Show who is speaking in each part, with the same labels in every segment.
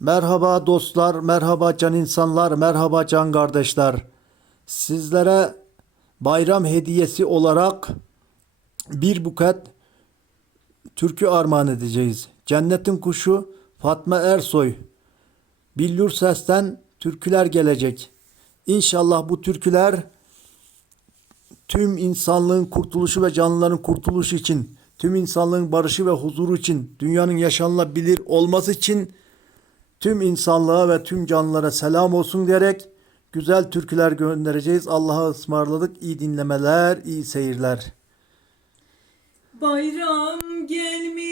Speaker 1: Merhaba dostlar, merhaba can insanlar, merhaba can kardeşler. Sizlere bayram hediyesi olarak bir buket türkü armağan edeceğiz. Cennetin kuşu Fatma Ersoy. Billur Ses'ten türküler gelecek. İnşallah bu türküler tüm insanlığın kurtuluşu ve canlıların kurtuluşu için, tüm insanlığın barışı ve huzuru için, dünyanın yaşanılabilir olması için tüm insanlığa ve tüm canlılara selam olsun diyerek güzel türküler göndereceğiz. Allah'a ısmarladık. İyi dinlemeler, iyi seyirler.
Speaker 2: Bayram gelmiş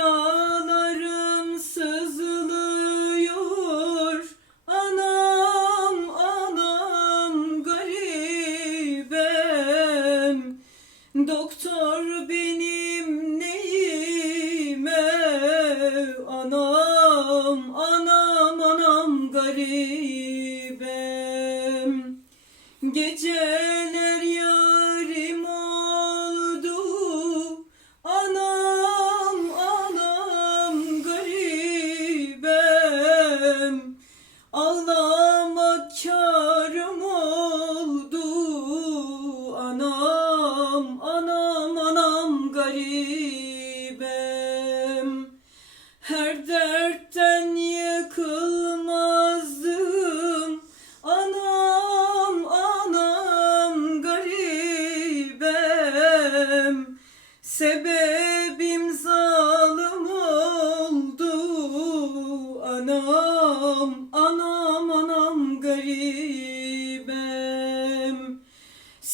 Speaker 2: Yaralarım sızlıyor Anam anam garibem. Doktor benim neyime? Anam anam anam garibem. Geceler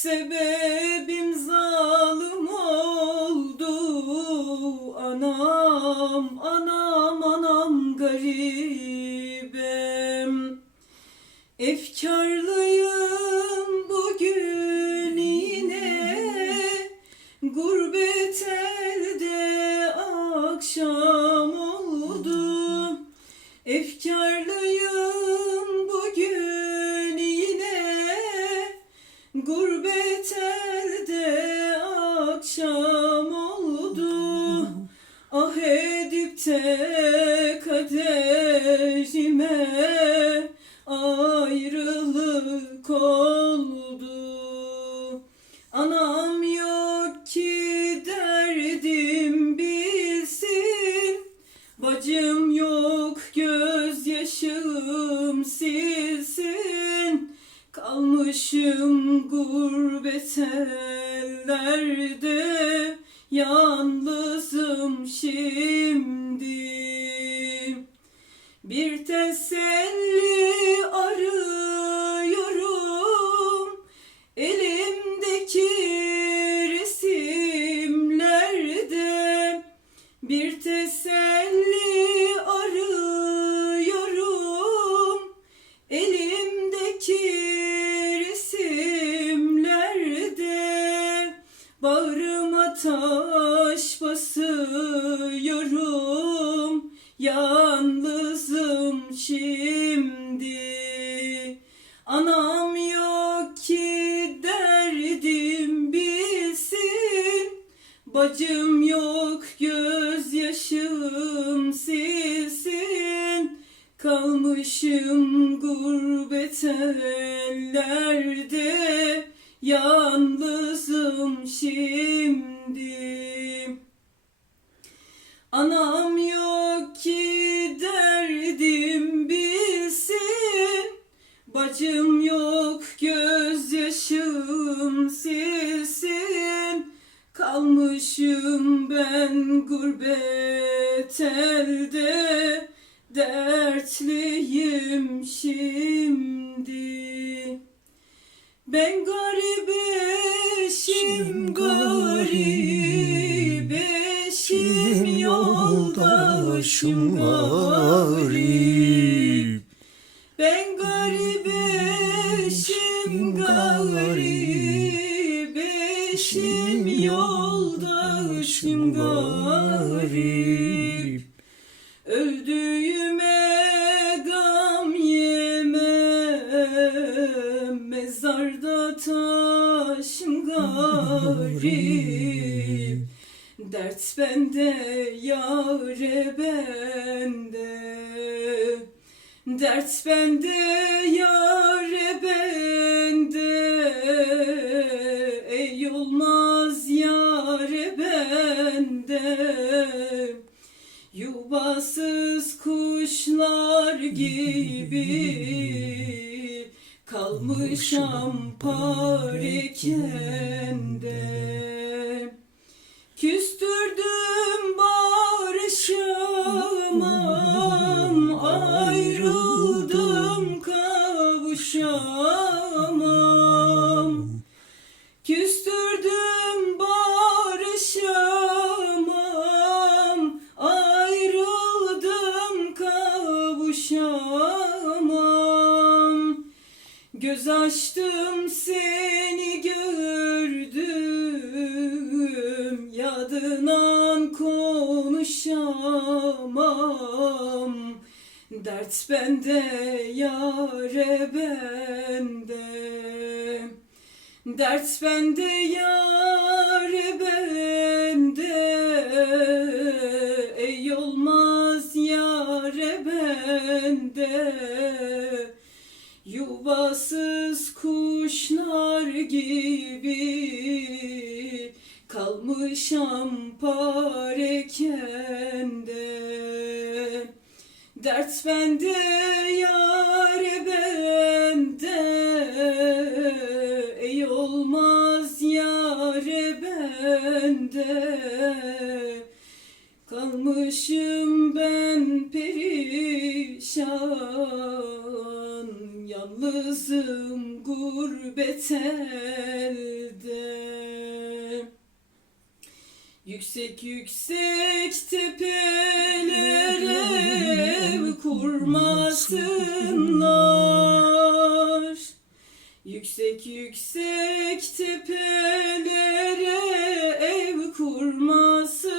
Speaker 2: Sebebim zalim oldu. Anam anam anam garibem Efkarlıyım bugün yine. Gurbet elde akşam oldu. Efkarlıyım ayrılık oldu. Anam yok ki derdim bilsin. Bacım yok gözyaşım silsin. Kalmışım gurbet ellerde. Yalnızım şimdi Bir teselli arıyorum. Elimdeki Bacım yok gözyaşım silsin. Kalmışım gurbet ellerde. Yalnızım şimdi. Anam yok gurbet elde Dertliyim şimdi. Ben garip eşim garip eşim yoldaşım garip. Ben garip eşim garip eşim yoldaşım garip Öldüğüme gam yemem. Mezarda taşım garip. Dert bende yare bende. Dert bende yare kalmışam parekende Göz açtım seni gördüm. Yadından konuşamam. Dert bende yare bende. Dert bende yare bende Yalnızım gurbet elde. Yüksek yüksek tepelere kurmasınlar. Yüksek yüksek tepelere ev kurmasınlar.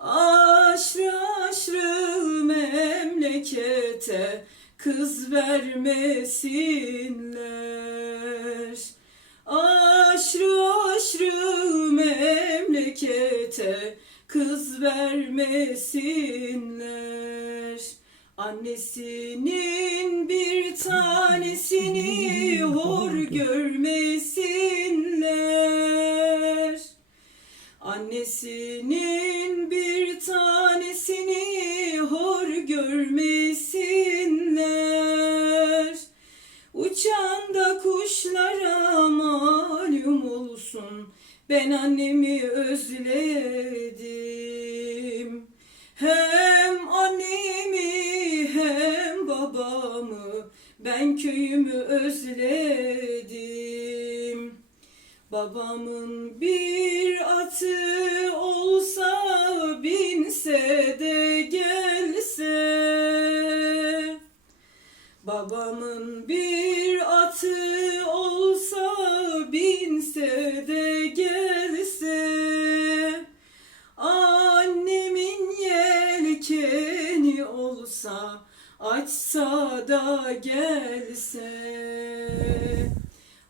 Speaker 2: Aşrı aşrı memlekete kız vermesinler. Aşrı aşrı memlekete kız vermesinler. Annesinin bir tanesini hor görmesinler. Annesinin bir tanesini hor görmesinler kuşlara malum olsun. Ben annemi özledim. Hem annemi hem babamı Ben köyümü özledim. Babamın bir atı olsa binse de Babamın bir atı olsa binse de gelse Annemin yelkeni olsa açsa da gelse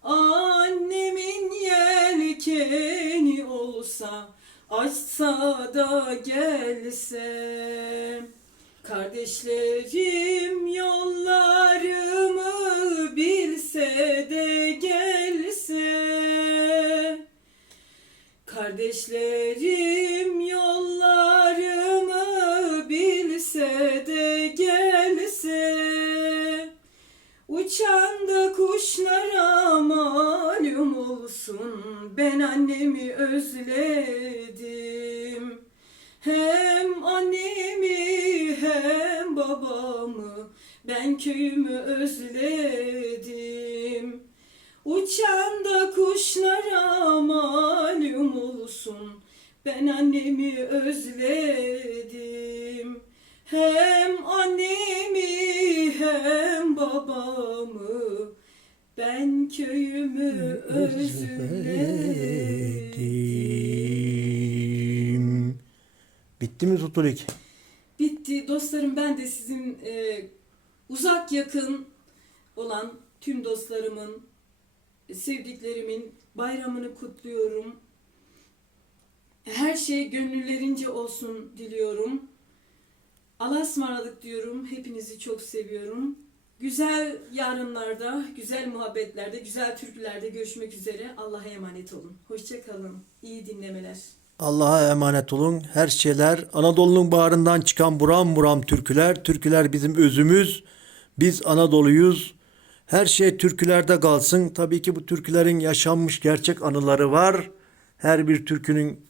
Speaker 2: Annemin yelkeni olsa açsa da gelse Kardeşlerim yollarımı bilse de gelse Kardeşlerim yollarımı bilse de gelse Uçan da kuşlara malum olsun Ben annemi özledim. Hem annemi hem babamı Ben köyümü özledim Uçan da kuşlara malum olsun Ben annemi özledim Hem annemi hem babamı Ben köyümü özledim.
Speaker 1: Bitti mi Tutulik?
Speaker 2: Bitti dostlarım ben de sizin e, uzak yakın olan tüm dostlarımın, sevdiklerimin bayramını kutluyorum. Her şey gönüllerince olsun diliyorum. Allah'a ısmarladık diyorum. Hepinizi çok seviyorum. Güzel yarınlarda, güzel muhabbetlerde, güzel türkülerde görüşmek üzere. Allah'a emanet olun. Hoşça kalın. İyi dinlemeler.
Speaker 1: Allah'a emanet olun. Her şeyler Anadolu'nun bağrından çıkan buram buram türküler. Türküler bizim özümüz. Biz Anadolu'yuz. Her şey türkülerde kalsın. Tabii ki bu türkülerin yaşanmış gerçek anıları var. Her bir türkünün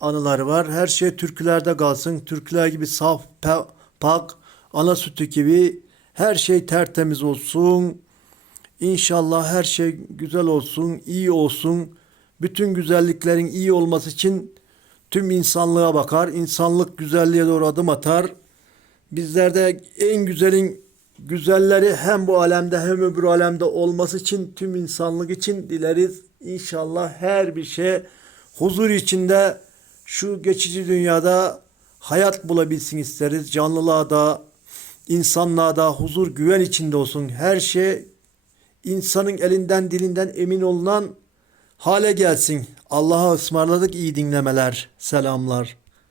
Speaker 1: anıları var. Her şey türkülerde kalsın. Türküler gibi saf, pak, ana sütü gibi her şey tertemiz olsun. İnşallah her şey güzel olsun, iyi olsun. Bütün güzelliklerin iyi olması için tüm insanlığa bakar. İnsanlık güzelliğe doğru adım atar. Bizler de en güzelin güzelleri hem bu alemde hem öbür alemde olması için tüm insanlık için dileriz. İnşallah her bir şey huzur içinde şu geçici dünyada hayat bulabilsin isteriz. Canlılığa da insanlığa da huzur güven içinde olsun. Her şey insanın elinden dilinden emin olunan hale gelsin. Allah'a ısmarladık iyi dinlemeler. Selamlar.